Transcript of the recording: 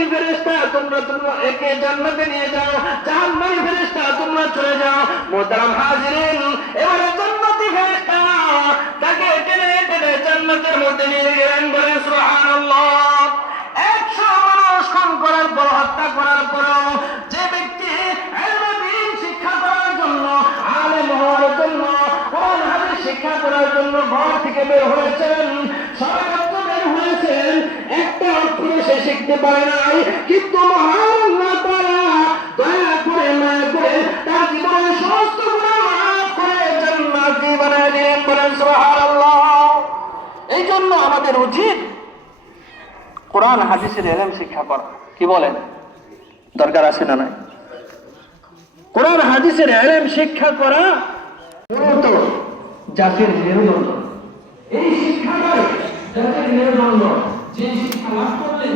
জান্নাতি ফেরেশতা তোমরা একে জান্নাতে নিয়ে যাও, জাহান্নামী ফেরেশতা তোমরা চলে যাও। মোহতারাম হাজিরিন, এবারে জান্নাতি ফেরেশতা তাকে টেনে টেনে জান্নাতের মধ্যে নিয়ে গেলেন। বলেন সুবহানাল্লাহ। 100 মানুষ খুন করার পর, হত্যা করার পর যে ব্যক্তি ইলমে দ্বীন শিক্ষা করার জন্য, আলেম হওয়ার জন্য, কোরআন হাদিস শিক্ষা করার জন্য ঘর থেকে বের হয়েছেন, সর্বত্র বের হয়েছেন, একটা অক্ষর সে শিখতে পারে নাই, কিন্তু মহান আল্লাহ তাআলা দয়া করে মায়া করে তার জীবনের সমস্ত গুনাহ মাফ করে জান্নাতি বানিয়ে দিলেন। বলেন সুবহানাল্লাহ। এই জন্য আমাদের উচিত কোরআন হাদিসের ইলম শিক্ষা করা। কি বলেন, দরকার আছে না নাই? কোরআন হাদিসের ইলম শিক্ষা করা মূলত জাতির মেরুদণ্ড। এই শিক্ষাটাই জাতির মেরুদণ্ড। যে শিক্ষা লাভ করলেন